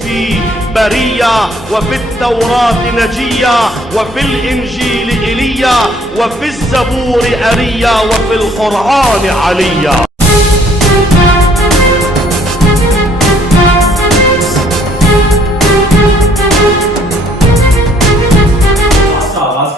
في برية وفي التوراة نجية وفي الإنجيل إيليا وفي الزبور أريا وفي القرآن عليا.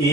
a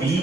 b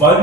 1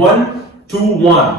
1 2 1,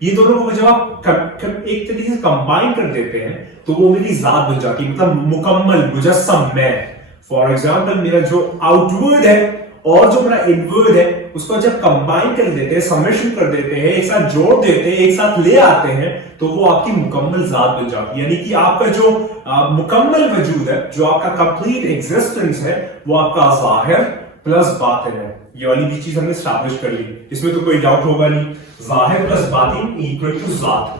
یہ دونوں کو جب آپ ایک طریقے سے کمبائن کر دیتے ہیں تو وہ میری ذات بن جاتی ہے, مطلب مکمل مجسم میں. فار ایگزامپل میرا جو آؤٹ ورڈ ہے اور جو میرا انورڈ ہے اس کو جب کمبائن کر دیتے ہیں, سمیشن کر دیتے ہیں, ایک ساتھ جوڑ دیتے ہیں, ایک ساتھ لے آتے ہیں تو وہ آپ کی مکمل ذات بن جاتی ہے. یعنی کہ آپ کا جو مکمل وجود ہے, جو آپ کا کمپلیٹ ایگزسٹنس ہے, وہ آپ کا ظاہر پلس باطن ہے. یہ والی بھی چیز ہم نے اسٹیبلش کر لی, اس میں تو کوئی ڈاؤٹ ہوگا نہیں. ظاہر پلس باطن ایکول ٹو ذات.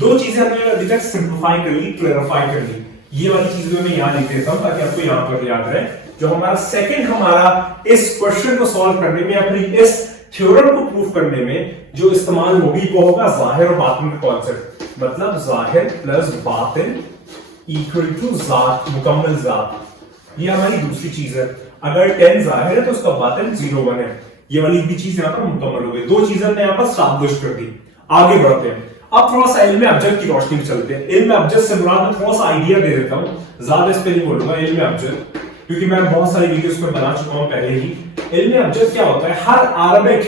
دو چیزیں ہم نے ابھی تک سمپلیفائی کر لی, کلیئرفائی کر لی. یہ والی چیزیں میں یہاں لکھ دیتا ہوں تاکہ آپ کو یہاں پر یاد رہے. جو ہمارا سیکنڈ ہمارا اس کوشچن کو سالو کرنے میں, اپنی اس تھیورم کو پروف کرنے میں جو استعمال ہوگی وہ ہوگا ظاہر اور باطن کا کانسیپٹ. مطلب ظاہر پلس باطن ایکول ٹو ذات, مکمل ذات. یہ ہماری دوسری چیز ہے. اگر 10 ظاہر ہے تو اس کا باطن 0 ہے. یہ والی بھی چیز یہاں پر مکمل ہو گئی. دو چیزیں میں یہاں پر اسٹیبلش کر دی. آگے بڑھتے ہیں. اب تھوڑا سا علم ابجد کی روشنی میں چلتے ہیں. علم ابجد سے مراد میں تھوڑا سا آئیڈیا دے دیتا ہوں, زیادہ اس پہ نہیں بولوں گا. علم ابجد کیونکہ میں بہت ساری ویڈیوز پر بنا چکا ہوں پہلے ہی. علم ابجد کیا ہوتا ہے؟ ہر عربک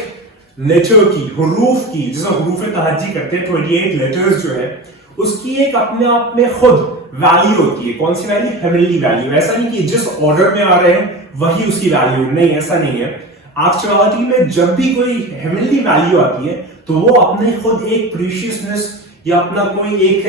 لیٹر کی, حروف کی, جسے حروف تہجی کرتے ہیں, 28 لیٹرز جو ہے اس کی ایک اپنے آپ میں خود ویلیو ہوتی ہے. کون سی ویلیو؟ Heavenly value. ایسا نہیں کہ جس آرڈر میں آ رہے ہیں وہی اس کی ویلیو, نہیں, ایسا نہیں ہے. ایکچوالٹی میں جب بھی کوئی ہیونلی ویلیو آتی ہے تو وہ اپنے خود ایک پریشیسنس یا اپنا کوئی ایک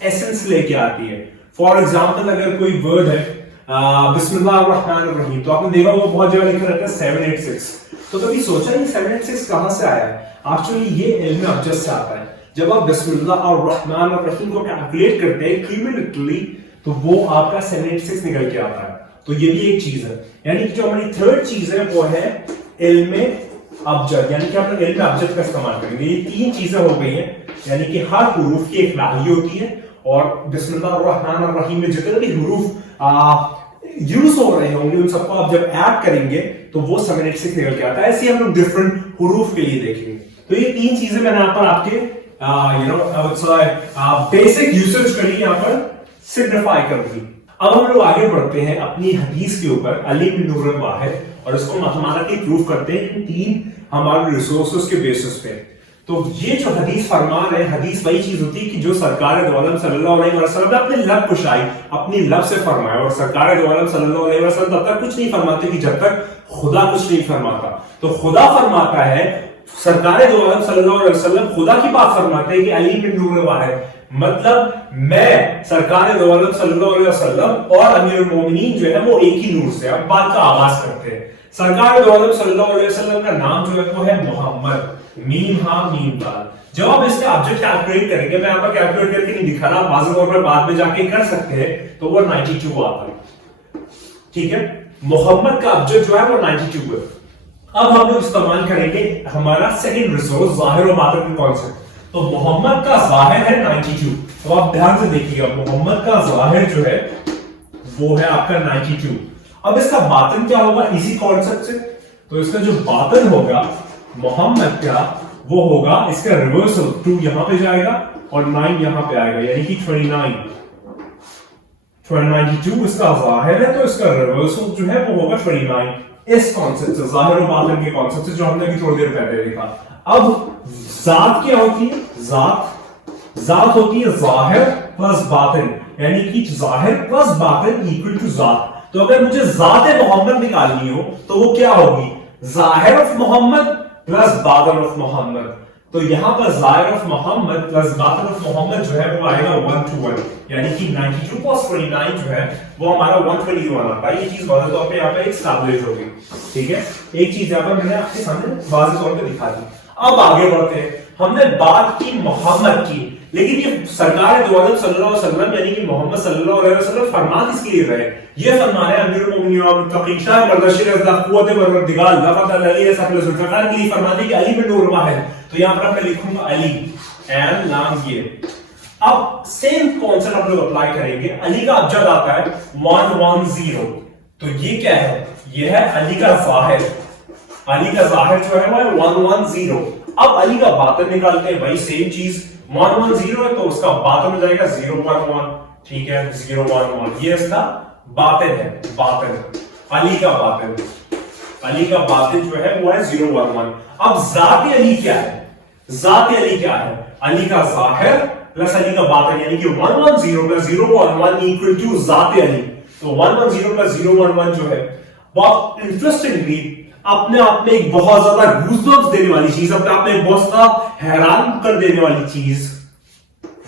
ایسنس لے کے آتی ہے. فار ایگزامپل اگر کوئی ورڈ ہے بسم اللہ الرحمن الرحیم, تو آپ نے دیکھا وہ بہت جگہ لکھا رہتا ہے 786. تو کبھی سوچا نہیں 786 کہاں سے آیا ہے؟ ایکچولی یہ علم ابجد سے آتا ہے. جب آپ بسم اللہ الرحمن الرحیم کو کیلکولیٹ کرتے ہیں کیومولیٹلی تو وہ آپ کا 786 نکل کے آتا ہے. تو یہ بھی ایک چیز ہے. یعنی کہ جو ہماری تھرڈ چیز ہے وہ ہے علم ابجد, یعنی کہ ہم لوگ علم ابجد کا استعمال کریں گے. یہ تین چیزیں ہو گئی ہیں, یعنی کہ ہر حروف کی ایک ویلیو ہوتی ہے, اور بسم اللہ الرحمن الرحیم میں جتنے بھی حروف یوز ہو رہے ہوں گے ان سب کو آپ جب ایڈ کریں گے تو وہ 786 نکل کے آتا ہے. ایسے ہم لوگ ڈفرنٹ حروف کے لیے دیکھیں گے. تو یہ تین چیزیں میں نے یہاں پر آپ کے بیسک یوزرز کے لیے یہاں پر سمپلیفائی کر دی. اب ہم لوگ آگے بڑھتے ہیں اپنی حدیث کے اوپر, علی بن نور الواحد, اور اس کو میتھمیٹیکلی پروف کرتے ہیں ان تین ہمارے ریسورسز کے بیسس پہ. تو یہ جو حدیث فرمان ہے, حدیث وہی چیز ہوتی ہے کہ جو سرکار دو عالم صلی اللہ علیہ وسلم نے اپنے لب کشائی, اپنی لب سے فرمایا. اور سرکار دو عالم صلی اللہ علیہ وسلم تب تک کچھ نہیں فرماتے کہ جب تک خدا کچھ نہیں فرماتا. تو خدا فرماتا ہے, سرکار دو عالم صلی اللہ علیہ وسلم خدا کی بات فرماتے ہیں کہ علی بن نور الواحد, مطلب میں سرکار دو عالم صلی اللہ علیہ وسلم اور امیر المومنین جو ہے وہ ایک ہی نور سے اب بات کا آغاز کرتے ہیں. سرکار دو عالم صلی اللہ علیہ وسلم کا نام جو ہے وہ ہے محمد, میم ہاں میم دال. جب آپ اس کے آبجیکٹ کیلکولیٹ کریں گے, میں یہاں پر کیلکولیٹ کر کے نہیں دکھا رہا, واضح طور پر بعد میں جا کے کر سکتے ہیں, تو وہ 92 آتا ہے. ٹھیک ہے, محمد کا آبجیکٹ جو ہے وہ 92 ہے. اب ہم لوگ استعمال کریں گے ہمارا سیکنڈ ریسورس ظاہر و باطن کا کانسیپٹ. تو محمد کا ظاہر ہے 92. تو آپ دھیان سے دیکھیے گا, محمد کا ظاہر جو ہے وہ ہے آپ کا 92. اب اس کا باطن کیا ہوگا اسی کانسیپٹ سے؟ تو اس کا جو باطن ہوگا محمد کا وہ ہوگا اس کا ریورسل, 2 یہاں پہ جائے گا اور 9 یہاں پہ آئے گا, یعنی کہ 29. 92 اس کا ظاہر ہے تو اس کا ریورسل جو ہے وہ ہوگا 29. اس کانسیپٹ سے, ظاہر و باطن کے کانسیپٹ سے, جو ہم نے ابھی تھوڑی دیر پہلے دیکھا. اب ذات کیا ہوتی ہے؟ ذات ہوتی ہے ظاہر پلس باطن, یعنی کہ ظاہر پلس باطن ایکول ٹو ذات. تو اگر مجھے ذات محمد نکالنی ہو تو وہ کیا ہوگی؟ ظاہر آف محمد پلس باطن آف محمد. تو یہاں پر ظاہر آف محمد پلس باطن آف محمد جو ہے وہ آئے گا 1 to 1, یعنی کہ 92 plus 29 جو ہے وہ ہمارا 121 آتا ہے. یہ چیز واضح طور پہ یہاں پہ اسٹیبلش ہوگی. ٹھیک ہے, ایک چیز یہاں پر میں نے آپ کے سامنے واضح طور پہ دکھا دی. اب آگے بڑھتے ہیں. ہم نے بات کی محمد کی, لیکن یہ سرکار دو عالم صلی اللہ علیہ وسلم یعنی کہ محمد صلی اللہ علیہ وسلم فرمان کس کے لیے رہے؟ یہ فرمان ہے امیر المومنین اور متقی شاہ مردشیر رضا قوت پروردگار لفظ علی صاحب ذوالفقار کے لیے فرماتے کہ علی بن نور الواحد. تو یہاں پر میں لکھوں گا علی اینڈ نام یہ. اب سیم کانسیپٹ ہم لوگ اپلائی کریں گے. علی کا ابجد آتا ہے 110. تو یہ کیا ہے؟ یہ ہے علی کا ظاہر. علی کا ظاہر جو ہے وہ ہے 110. اب علی کا باطن نکالتے ہیں, وہی سیم چیز 110 ہے تو اس کا باطن ہو جائے گا 011. ٹھیک ہے, 011 یہ اس کا باطن ہے. باطن علی کا باطن, علی کا باطن جو ہے وہ ہے 011. اب ذات علی کیا ہے؟ ذات علی کیا ہے؟ علی کا ظاہر پلس علی کا باطن، یعنی کہ 110 پلس 011 equal to ذات علی. تو 110 پلس 011 جو ہے بہت انٹرسٹنگلی اپنے آپ میں ایک بہت زیادہ گوزبمپس دینے والی چیز، اپنے آپ میں ایک بہت زیادہ حیران کر دینے والی چیز.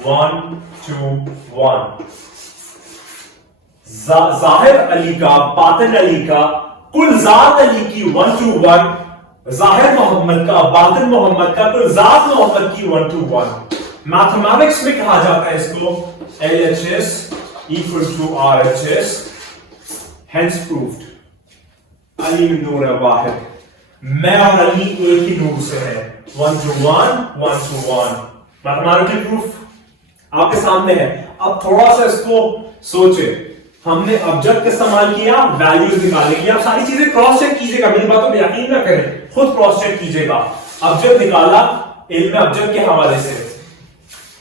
1 2 1 ظاہر علی کا، باطن علی کا، کل ذات علی کی 1 to 1، ظاہر محمد کا، باطن محمد کا، کل ذات محمد کی 1 to 1. میتھمیٹکس میں کہا جاتا ہے اس کو LHS equal to RHS. hence proved. علی من نور واحد، میں اور علی ایک ہی نور سے ہے. 1 to 1 1 to 1. میتھمیٹیکل پروف آپ کے سامنے ہے. اب تھوڑا سا اس کو سوچے، ہم نے ابجد کا استعمال کیا، ویلیوز نکالنے کے لیے. آپ ساری چیزیں کراس چیک کیجئے گا، میری باتوں پہ یقین نہ کریں، خود کراس چیک کیجئے گا. ابجد نکالا علم ابجد کے حوالے سے،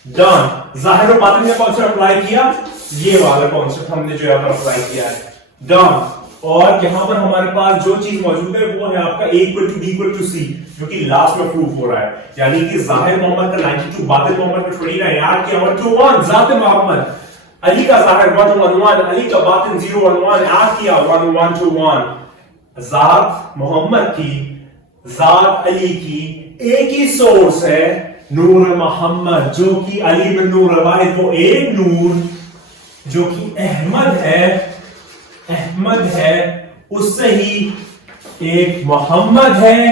ڈن. ظاہر و باطن کا کانسیپٹ اپلائی کیا، یہ والا کانسیپٹ ہم نے جو یہاں پر اپلائی کیا ہے، ڈن. اور یہاں پر ہمارے پاس جو چیز موجود ہے وہ ہے آپ کا A equal to B equal to C، جو کہ لاسٹ میں پروف ہو رہا ہے. یعنی کہ ظاہر محمد کا 92، باطن محمد کا 29 ایڈ کیا 1 to 1. ذات محمد، علی کا ظاہر 111، علی کا باطن 011 ایڈ کیا 1 to 1. ذات محمد کی، ذات علی کی ایک ہی سورس ہے، نور محمد، جو کہ علی من نور واحد کو ایک نور جو کہ احمد ہے اس سے ہی ایک محمد ہے،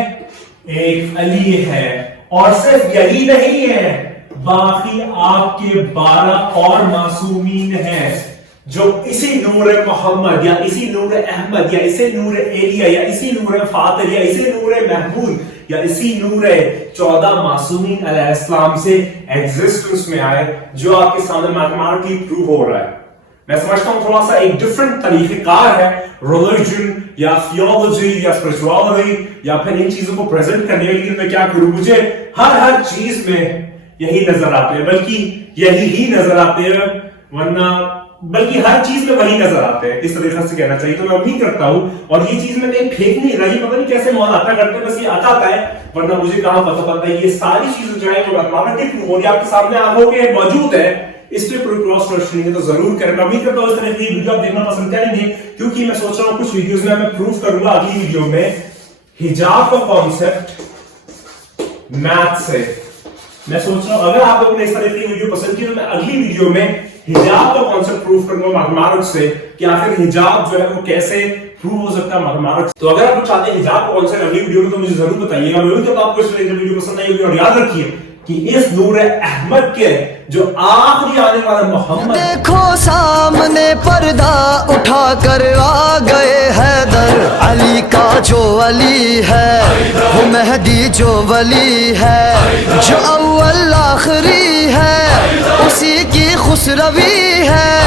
ایک علی ہے. اور صرف یہی نہیں ہے، باقی آپ کے 12 اور معصومین ہیں جو اسی نور محمد یا اسی نور احمد یا اسی نور ایلیا یا اسی نور فاطر یا اسی نور محمود یا اسی نور 14 معصومین علیہ السلام سے ایگزسٹنس میں آئے، جو آپ کے سامنے میتھمیٹکلی پروو ہو رہا ہے. میں سمجھتا ہوں تھوڑا سا ایک ڈیفرنٹ طریقہ کار ہے ریلیجن یا تھیولوجی یا اسپرچوالٹی یا پھر ان چیزوں کو پریزنٹ کرنے کے لیے. میں کیا کروں، مجھے ہر چیز میں یہی نظر آتے ہیں، بلکہ یہی ہی نظر آتے ہیں، ورنہ بلکہ ہر چیز میں وہی نظر آتے ہیں، اس طریقے سے کہنا چاہیے. تو میں امید کرتا ہوں، اور یہ چیز میں کہیں پھینک نہیں رہی، پتہ نہیں کیسے مولانا آتا کرتے، بس یہ آتا ہے، ورنہ مجھے کہاں پتہ پڑتا ہے. یہ ساری چیزیں جو ہیں وہ میتھمیٹکلی پروف ہو رہی ہے، آپ کے سامنے آنکھوں کے موجود ہے. اس پہ پوری کراس کوشچننگ تو ضرور کریں. میں امید کرتا ہوں اس طرح کی ویڈیو آپ دیکھنا پسند کریں گے، کیونکہ میں سوچ رہا ہوں کچھ ویڈیوز میں پروف کروں گا اگلی ویڈیو میں حجاب کا کانسیپٹ میتھ سے. میں سوچ رہا ہوں اگر آپ لوگوں نے اس طرح کی ویڈیو پسند کی تو میں اگلی ویڈیو میں حجاب کا کانسیپٹ پروف کروں گا میتھمیٹکس سے، کہ آخر حجاب جو ہے وہ کیسے پروف ہو سکتا ہے میتھمیٹکس. تو اگر آپ چاہتے ہیں حجاب کا کانسیپٹ اگلی ویڈیو میں تو مجھے ضرور بتائیے گا. میں جب آپ کو اس طرح کی ویڈیو پسند آئی ہوگی، اور یاد رکھیے کہ اس نور احمد کے جو آخری آنے والا محمد، دیکھو سامنے پردہ اٹھا کر آ گئے حیدر. علی کا جو علی ہے وہ مہدی جو ولی ہے، جو اول آخری ہے اسی کی خسروی ہے.